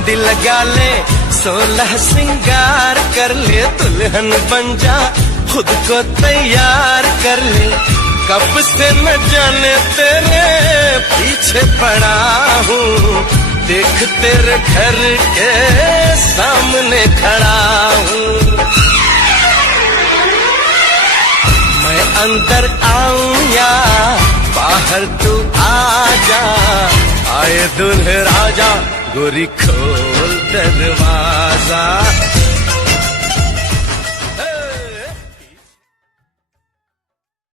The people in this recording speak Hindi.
मेहंदी लगा ले, 16 श्रृंगार कर ले, दुल्हन बन जा, खुद को तैयार कर ले। कब से न जाने तेरे पीछे पड़ा हूँ, देख तेरे घर के सामने खड़ा हूँ। मैं अंदर आऊं या बाहर तू आ जा, आए दुल्हे राजा गोरी खोल दरवाजा।